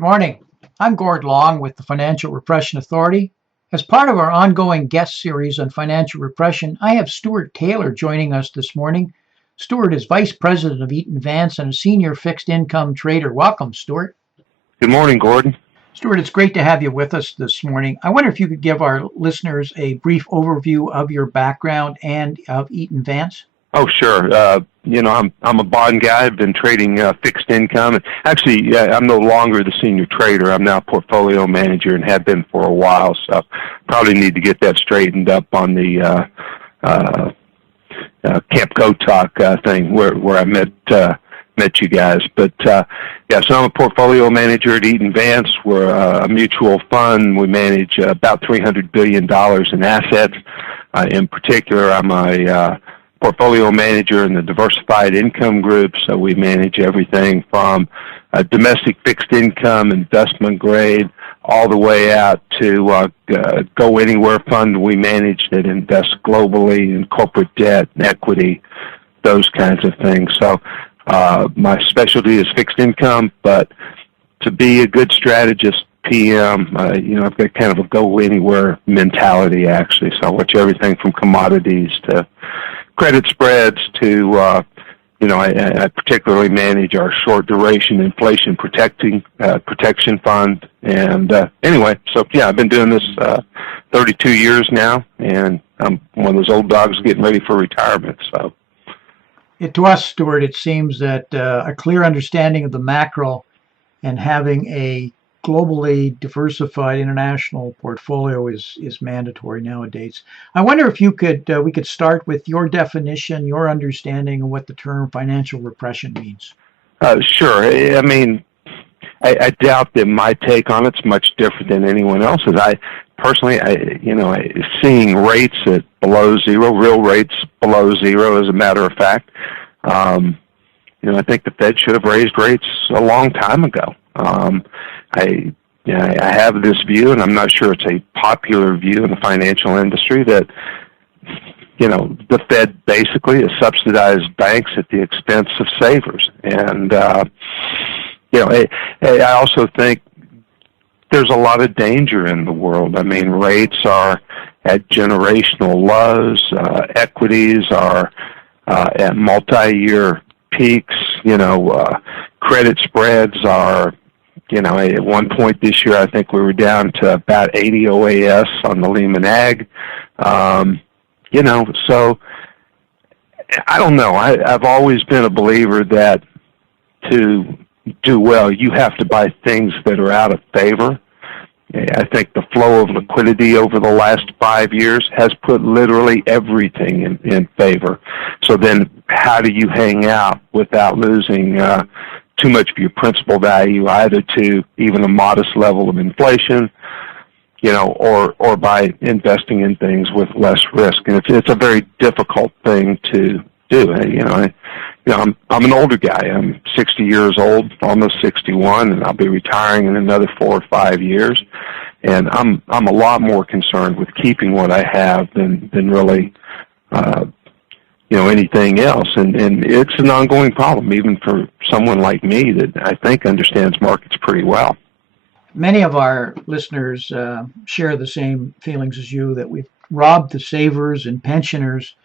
Good morning. I'm Gord Long with the Financial Repression Authority. As part of our ongoing guest series on financial repression, I have Stuart Taylor joining us this morning. Stuart is Vice President of EATON VANCE and a senior fixed income trader. Welcome, Stuart. Good morning, Gordon. Stuart, it's great to have you with us this morning. I wonder if you could give our listeners a brief overview of your background and of EATON VANCE. Oh, sure. I'm a bond guy. I've been trading fixed income. Actually, I'm no longer the senior trader. I'm now a portfolio manager and have been for a while. So probably need to get that straightened up on the Camp Go Talk thing where I met you guys. But so I'm a portfolio manager at EATON VANCE. We're a mutual fund. We manage about $300 billion in assets. In particular, I'm a portfolio manager in the diversified income group, so we manage everything from domestic fixed income, investment grade, all the way out to go anywhere fund we manage that invests globally in corporate debt and equity, those kinds of things. So my specialty is fixed income, but to be a good strategist, PM, I've got kind of a go anywhere mentality actually. So I watch everything from commodities to credit spreads to, I particularly manage our short duration inflation protection fund. And I've been doing this 32 years now, and I'm one of those old dogs getting ready for retirement. So, To us, Stuart, it seems that a clear understanding of the macro and having a globally diversified international portfolio is mandatory nowadays. I wonder if we could start with your definition, your understanding of what the term financial repression means. Sure. I mean, I doubt that my take on it's much different than anyone else's. I personally, seeing rates at below zero, real rates below zero, as a matter of fact, I think the Fed should have raised rates a long time ago. I have this view, and I'm not sure it's a popular view in the financial industry, that the Fed basically has subsidized banks at the expense of savers. And I also think there's a lot of danger in the world. I mean, rates are at generational lows. Equities are at multi-year peaks. Credit spreads are, at one point this year, I think we were down to about 80 OAS on the Lehman Ag. So I don't know. I've always been a believer that to do well, you have to buy things that are out of favor. I think the flow of liquidity over the last 5 years has put literally everything in favor. So then how do you hang out without losing too much of your principal value, either to even a modest level of inflation, or by investing in things with less risk? And it's a very difficult thing to do. I'm an older guy. I'm 60 years old, almost 61, and I'll be retiring in another 4 or 5 years. And I'm a lot more concerned with keeping what I have than really anything else. And it's an ongoing problem, even for someone like me that I think understands markets pretty well. Many of our listeners share the same feelings as you, that we've robbed the savers and pensioners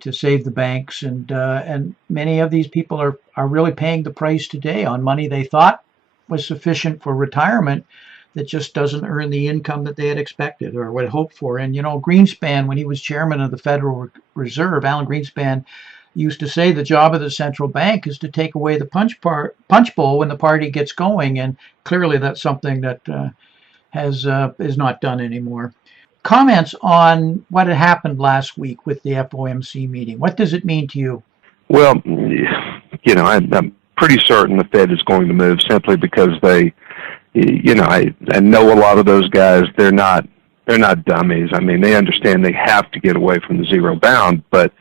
to save the banks, and many of these people are really paying the price today on money they thought was sufficient for retirement that just doesn't earn the income that they had expected or would hope for. And Greenspan, when he was chairman of the Federal Reserve, Alan Greenspan used to say the job of the central bank is to take away the punch bowl when the party gets going, and clearly that's something that is not done anymore. Comments on what had happened last week with the FOMC meeting. What does it mean to you? Well, I'm pretty certain the Fed is going to move, simply because I know a lot of those guys. They're not dummies. I mean, they understand they have to get away from the zero bound. But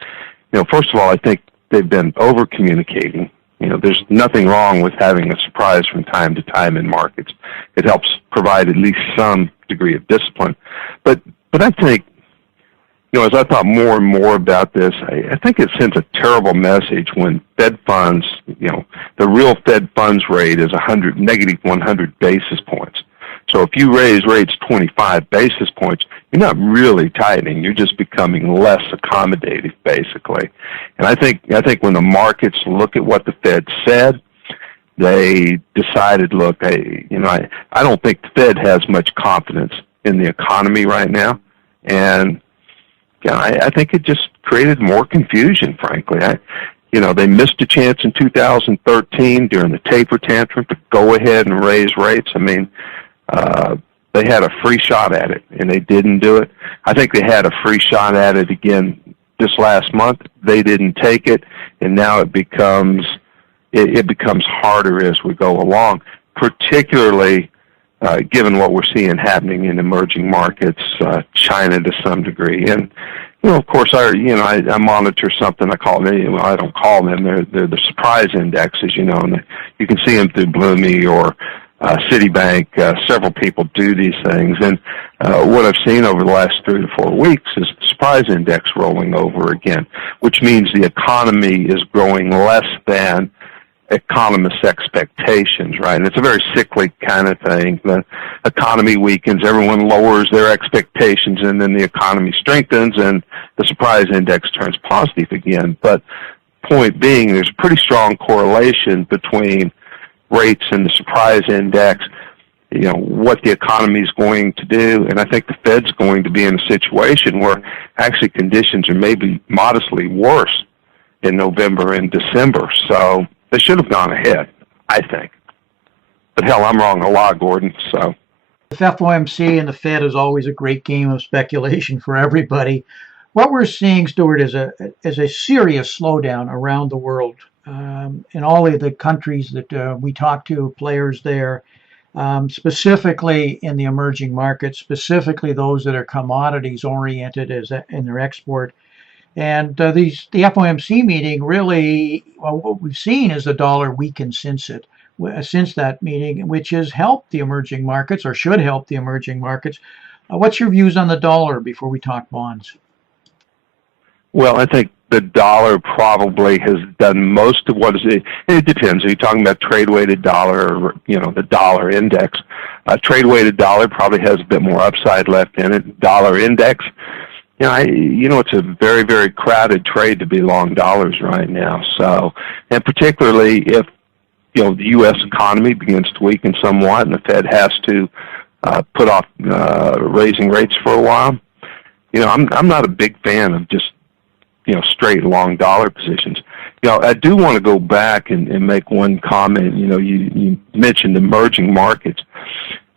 first of all, I think they've been over communicating. There's nothing wrong with having a surprise from time to time in markets. It helps provide at least some degree of discipline. But I think, as I thought more and more about this, I think it sends a terrible message when Fed funds, the real Fed funds rate is negative 100 basis points. So if you raise rates 25 basis points, you're not really tightening. You're just becoming less accommodative, basically. And I think when the markets look at what the Fed said, they decided, look, hey, I don't think the Fed has much confidence in the economy right now. And I think it just created more confusion, frankly. They missed a chance in 2013 during the taper tantrum to go ahead and raise rates. I mean, they had a free shot at it, and they didn't do it. I think they had a free shot at it again this last month. They didn't take it, and now it becomes harder as we go along, particularly given what we're seeing happening in emerging markets, China to some degree. And, of course, I monitor something I call them, I don't call them, they're the surprise indexes, and you can see them through Bloomy or Citibank. Several people do these things. And what I've seen over the last 3 to 4 weeks is the surprise index rolling over again, which means the economy is growing less than economists' expectations, right? And it's a very cyclic kind of thing. The economy weakens, everyone lowers their expectations, and then the economy strengthens, and the surprise index turns positive again. But point being, there's a pretty strong correlation between rates and the surprise index, what the economy is going to do. And I think the Fed's going to be in a situation where actually conditions are maybe modestly worse in November and December. So they should have gone ahead, I think. But hell, I'm wrong a lot, Gordon. So the FOMC and the Fed is always a great game of speculation for everybody. What we're seeing, Stuart, is a serious slowdown around the world. In all of the countries that we talk to, players there, specifically in the emerging markets, specifically those that are commodities oriented in their export. And the FOMC meeting really, what we've seen is the dollar weakened since that meeting, which has helped the emerging markets, or should help the emerging markets. What's your views on the dollar before we talk bonds? Well, I think the dollar probably has done most of what is it. It depends. Are you talking about trade-weighted dollar or, the dollar index? Trade-weighted dollar probably has a bit more upside left in it. Dollar index, it's a very, very crowded trade to be long dollars right now. So, and particularly if, the U.S. economy begins to weaken somewhat and the Fed has to put off raising rates for a while, I'm not a big fan of just straight long dollar positions. I do want to go back and make one comment. You mentioned emerging markets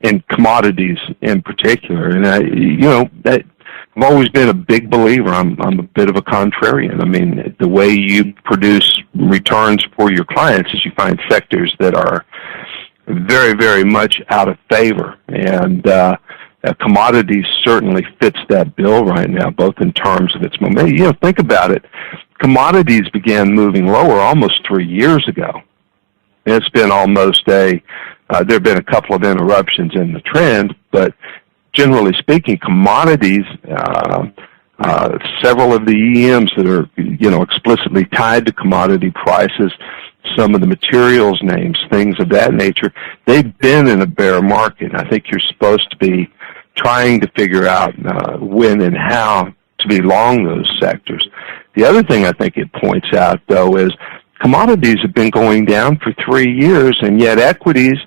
and commodities in particular, and I've always been a big believer. I'm a bit of a contrarian. I mean, the way you produce returns for your clients is you find sectors that are very, very much out of favor, and commodities certainly fits that bill right now, both in terms of its momentum. Think about it. Commodities began moving lower almost 3 years ago. It's been almost there have been a couple of interruptions in the trend, but generally speaking, commodities, several of the EMs that are, explicitly tied to commodity prices, some of the materials names, things of that nature, they've been in a bear market. I think you're supposed to be trying to figure out when and how to be long those sectors. The other thing I think it points out, though, is commodities have been going down for 3 years, and yet equities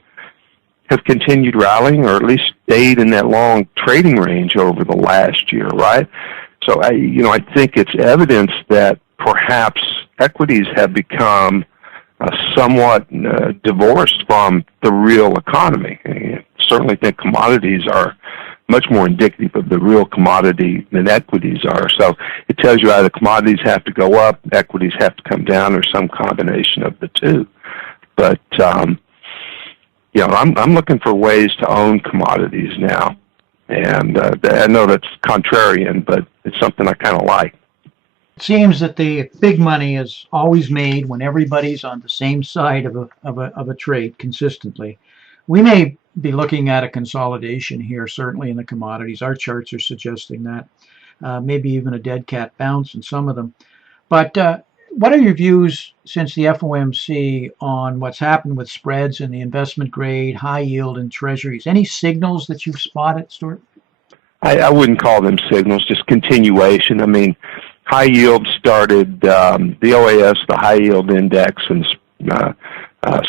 have continued rallying, or at least stayed in that long trading range over the last year, right? So I think it's evidence that perhaps equities have become somewhat divorced from the real economy. I certainly think commodities are much more indicative of the real commodity than equities are. So it tells you either commodities have to go up, equities have to come down, or some combination of the two. But I'm looking for ways to own commodities now, and I know that's contrarian, but it's something I kind of like. It seems that the big money is always made when everybody's on the same side of a trade consistently. We may be looking at a consolidation here, certainly in the commodities. Our charts are suggesting that. maybe even a dead cat bounce in some of them. But what are your views since the FOMC on what's happened with spreads in the investment grade, high yield, and treasuries? Any signals that you've spotted, Stuart? I wouldn't call them signals, just continuation. I mean, high yield started, the OAS, the high yield index, and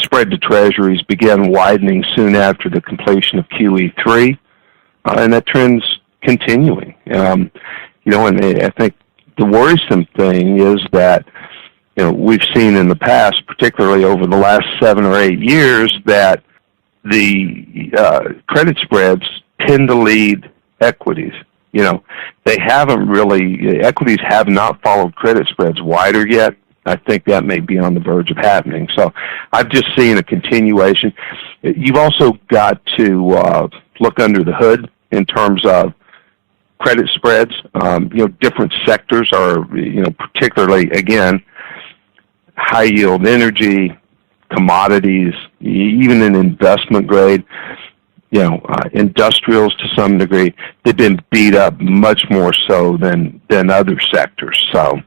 spread to treasuries began widening soon after the completion of QE3, and that trend's continuing. And I think the worrisome thing is that, we've seen in the past, particularly over the last 7 or 8 years, that the credit spreads tend to lead equities. They haven't really, equities have not followed credit spreads wider yet. I think that may be on the verge of happening. So I've just seen a continuation. You've also got to look under the hood in terms of credit spreads. Different sectors are, particularly, again, high yield energy, commodities, even in investment grade, industrials to some degree, they've been beat up much more so than other sectors. So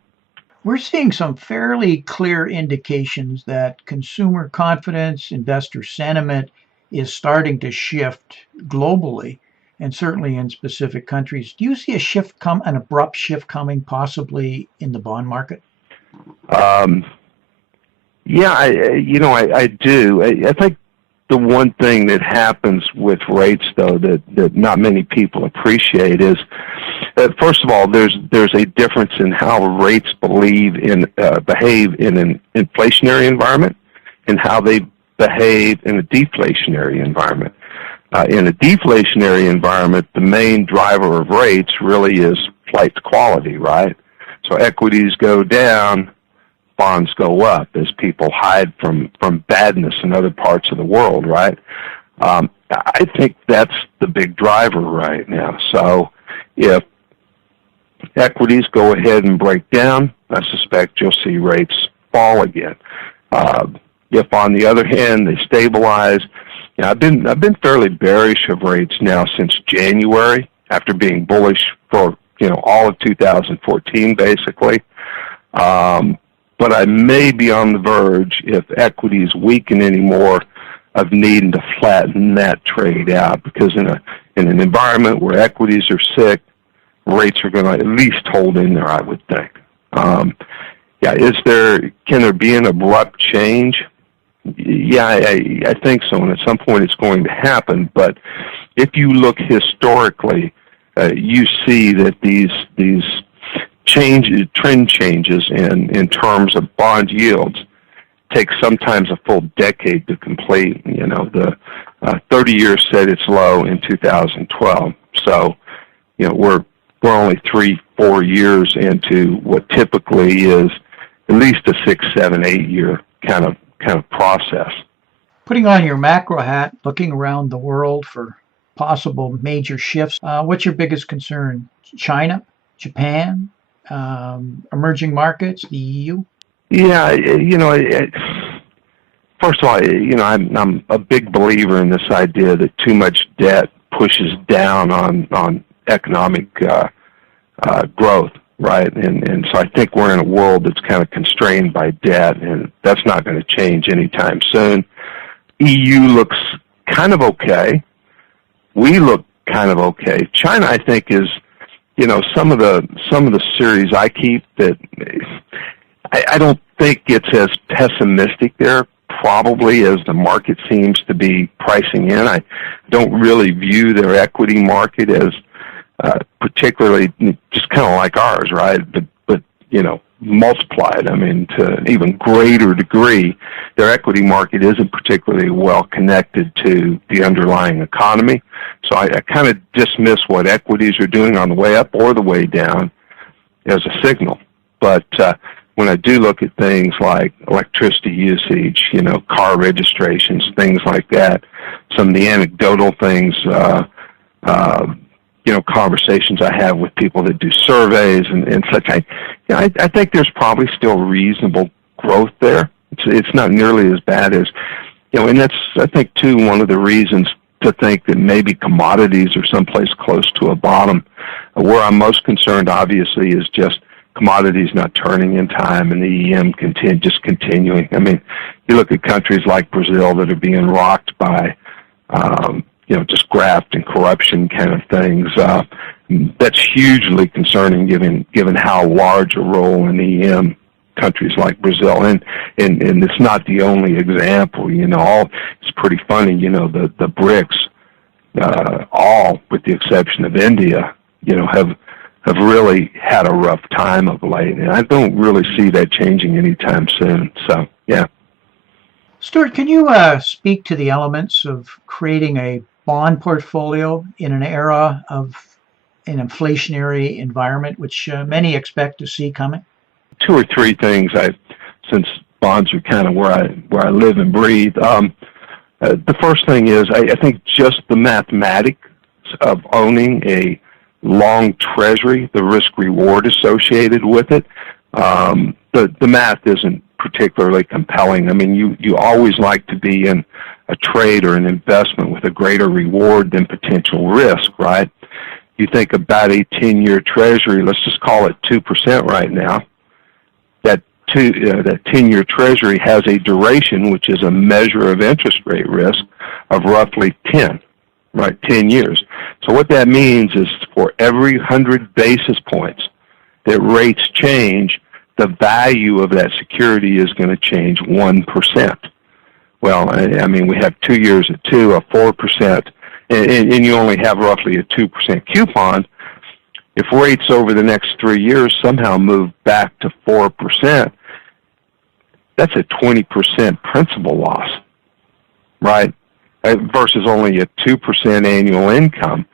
we're seeing some fairly clear indications that consumer confidence, investor sentiment is starting to shift globally and certainly in specific countries. Do you see an abrupt shift coming possibly in the bond market? Yeah, I do. I think the one thing that happens with rates, though, that not many people appreciate is that, first of all, there's a difference in how rates behave in an inflationary environment and how they behave in a deflationary environment. In a deflationary environment, the main driver of rates really is flight to quality, right? So equities go down, bonds go up as people hide from badness in other parts of the world, right? I think that's the big driver right now. So if equities go ahead and break down, I suspect you'll see rates fall again. If, on the other hand, they stabilize, I've been fairly bearish of rates now since January, after being bullish for all of 2014, basically. But I may be on the verge, if equities weaken anymore, of needing to flatten that trade out, because in an environment where equities are sick, rates are going to at least hold in there, I would think. Can there be an abrupt change? Yeah, I think so, and at some point it's going to happen. But if you look historically, you see that these trend changes in terms of bond yields take sometimes a full decade to complete. The 30-year set its low in 2012. So, we're only 3-4 years into what typically is at least a 6, 7, 8 year kind of process. Putting on your macro hat, looking around the world for possible major shifts, what's your biggest concern? China, Japan, emerging markets, the EU? Yeah, first of all, I'm a big believer in this idea that too much debt pushes down on economic growth, right? And so I think we're in a world that's kind of constrained by debt, and that's not going to change anytime soon. EU looks kind of okay. We look kind of okay. China, I think, is, some of the series I keep that I don't think it's as pessimistic there probably as the market seems to be pricing in. I don't really view their equity market as particularly just kind of like ours, right? But multiplied. I mean, to an even greater degree, their equity market isn't particularly well connected to the underlying economy. So I kind of dismiss what equities are doing on the way up or the way down as a signal. But when I do look at things like electricity usage, car registrations, things like that, some of the anecdotal things, conversations I have with people that do surveys and such, I think there's probably still reasonable growth there. It's not nearly as bad as, and that's, I think, too, one of the reasons to think that maybe commodities are someplace close to a bottom. Where I'm most concerned, obviously, is just commodities not turning in time and the EM just continuing. I mean, you look at countries like Brazil that are being rocked by, just graft and corruption kind of things. That's hugely concerning given how large a role in EM countries like Brazil, and it's not the only example. It's pretty funny. The BRICS, all with the exception of India, have really had a rough time of late, and I don't really see that changing anytime soon. So, yeah. Stuart, can you speak to the elements of creating a bond portfolio in an era of an inflationary environment, which many expect to see coming? Two or three things, since bonds are kind of where I live and breathe. The first thing is I think just the mathematics of owning a long treasury, the risk reward associated with it, the math isn't particularly compelling. I mean, you always like to be in a trade or an investment with a greater reward than potential risk, right? You think about a 10-year treasury, let's just call it 2% right now. That 10-year treasury has a duration, which is a measure of interest rate risk, of roughly 10 years. So what that means is for every 100 basis points that rates change, the value of that security is going to change 1%. Well, I mean, we have 2 years at 2, a 4%, and you only have roughly a 2% coupon. If rates over the next 3 years somehow move back to 4%, that's a 20% principal loss, right? Versus only a 2% annual income.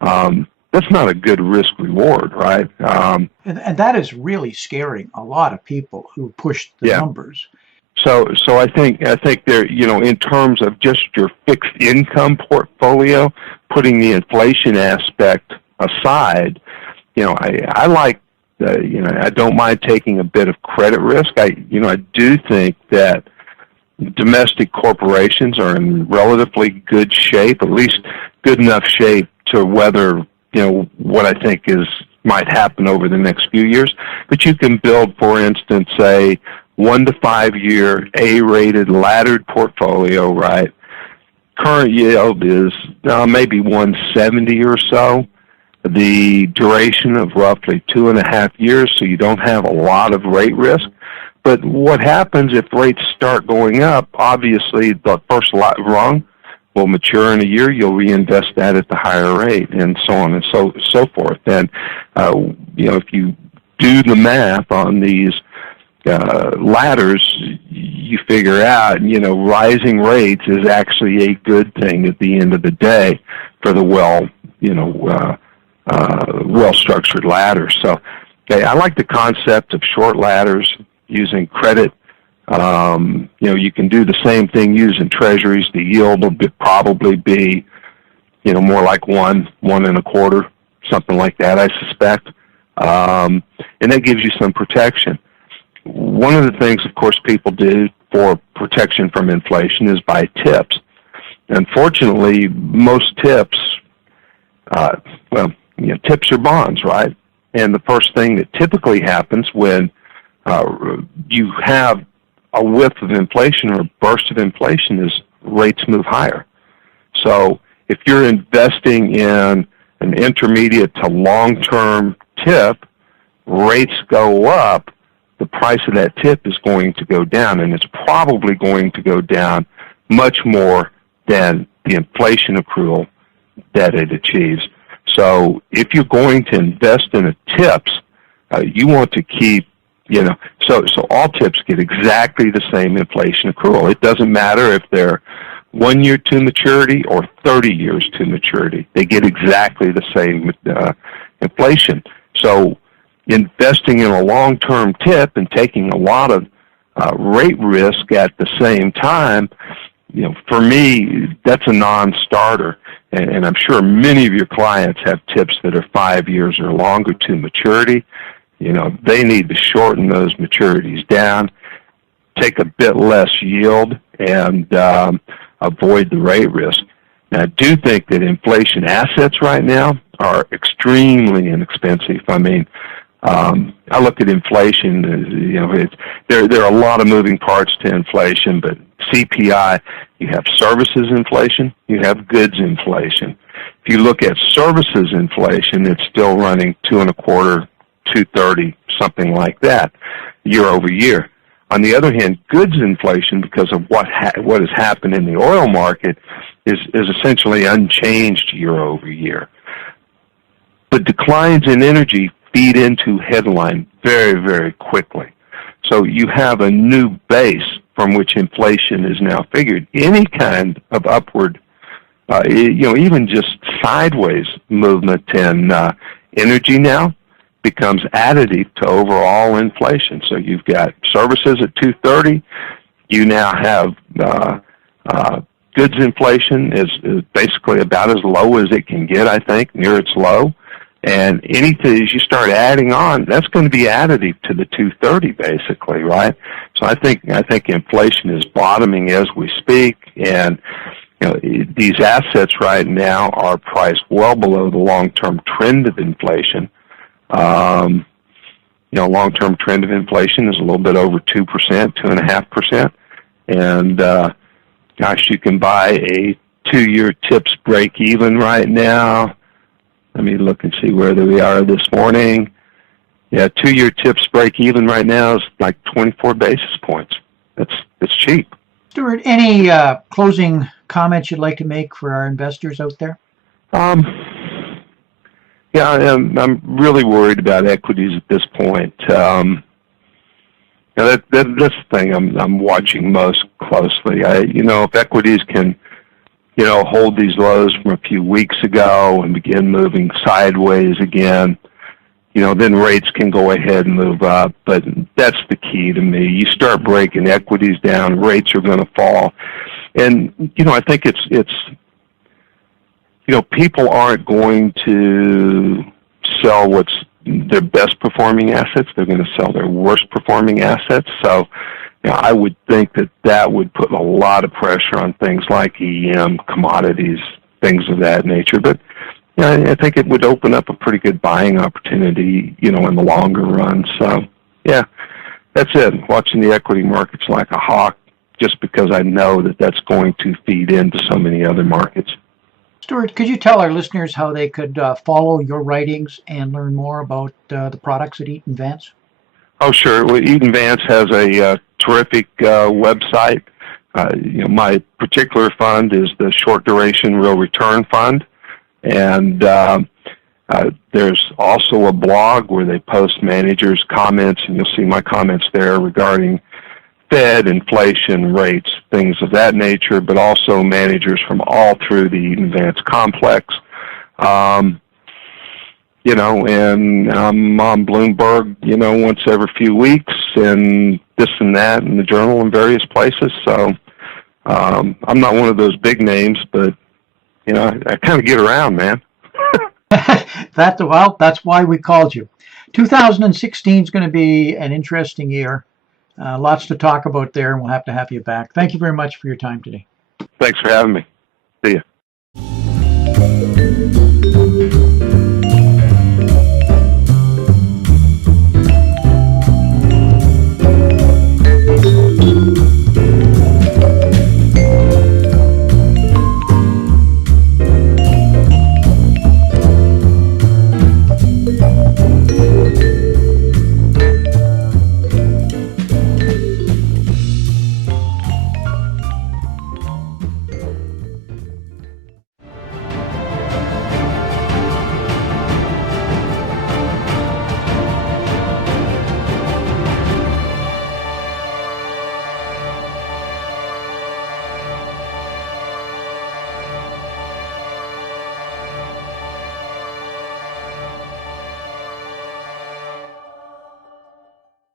That's not a good risk reward, right? And that is really scaring a lot of people who push the numbers. So I think there, in terms of just your fixed income portfolio, putting the inflation aspect aside, I like, I don't mind taking a bit of credit risk. I do think that domestic corporations are in relatively good shape, at least good enough shape to weather, what I think might happen over the next few years. But you can build, for instance, a 1 to 5 year A-rated laddered portfolio, right? Current yield is maybe 170 or so. The duration of roughly 2.5 years, so you don't have a lot of rate risk. But what happens if rates start going up? Obviously, the first rung will mature in a year. You'll reinvest that at the higher rate, and so on and so forth. And if you do the math on these ladders, you figure out rising rates is actually a good thing at the end of the day for the well-structured ladders. So, I like the concept of short ladders using credit. You can do the same thing using treasuries. The yield will probably be, more like 1.25, something like that, I suspect. And that gives you some protection. One of the things, of course, people do for protection from inflation is buy tips. Unfortunately, most tips, tips are bonds, right? And the first thing that typically happens when you have a whiff of inflation or a burst of inflation is rates move higher. So if you're investing in an intermediate to long-term tip, rates go up, the price of that tip is going to go down, and it's probably going to go down much more than the inflation accrual that it achieves. So if you're going to invest in a tips, you want to keep, so all tips get exactly the same inflation accrual. It doesn't matter if they're 1 year to maturity or 30 years to maturity. They get exactly the same inflation. So investing in a long-term tip and taking a lot of rate risk at the same time, for me, that's a non-starter. And I'm sure many of your clients have tips that are 5 years or longer to maturity. They need to shorten those maturities down, take a bit less yield, and avoid the rate risk. Now, I do think that inflation assets right now are extremely inexpensive. I mean, I look at inflation as, there are a lot of moving parts to inflation, but CPI, you have services inflation, you have goods inflation. If you look at services inflation, it's still running 2.25, 2.30, something like that, year over year. On the other hand, goods inflation, because of what has happened in the oil market, is essentially unchanged year over year. But declines in energy feed into headline very, very quickly. So you have a new base from which inflation is now figured. Any kind of upward, even just sideways movement in energy now becomes additive to overall inflation. So you've got services at 2.30. You now have goods inflation is basically about as low as it can get, I think, near its low. And anything as you start adding on, that's going to be additive to the 2.30, basically, right? So I think inflation is bottoming as we speak, and these assets right now are priced well below the long-term trend of inflation. Long-term trend of inflation is a little bit over 2%, 2.5%, and gosh, you can buy a 2-year TIPS break even right now. Let me look and see where we are this morning. Yeah, 2-year TIPS break even right now is like 24 basis points. It's cheap. Stuart, any closing comments you'd like to make for our investors out there? Yeah, I'm really worried about equities at this point. That's the thing I'm watching most closely. If equities can hold these lows from a few weeks ago and begin moving sideways again, then rates can go ahead and move up. But that's the key to me. You start breaking equities down, rates are going to fall. And, I think it's people aren't going to sell what's their best performing assets. They're going to sell their worst performing assets. So, I would think that would put a lot of pressure on things like EM, commodities, things of that nature. But I think it would open up a pretty good buying opportunity, in the longer run. So, yeah, that's it. Watching the equity markets like a hawk, just because I know that that's going to feed into so many other markets. Stuart, could you tell our listeners how they could follow your writings and learn more about the products at EATON VANCE? Oh, sure. Well, EATON VANCE has a terrific website. My particular fund is the Short Duration Real Return Fund, and there's also a blog where they post managers' comments, and you'll see my comments there regarding Fed, inflation, rates, things of that nature, but also managers from all through the EATON VANCE complex. And I'm on Bloomberg, once every few weeks, and this and that, in the Journal and various places. So I'm not one of those big names, but, I kind of get around, man. That's why we called you. 2016 is going to be an interesting year. Lots to talk about there, and we'll have to have you back. Thank you very much for your time today. Thanks for having me. See you.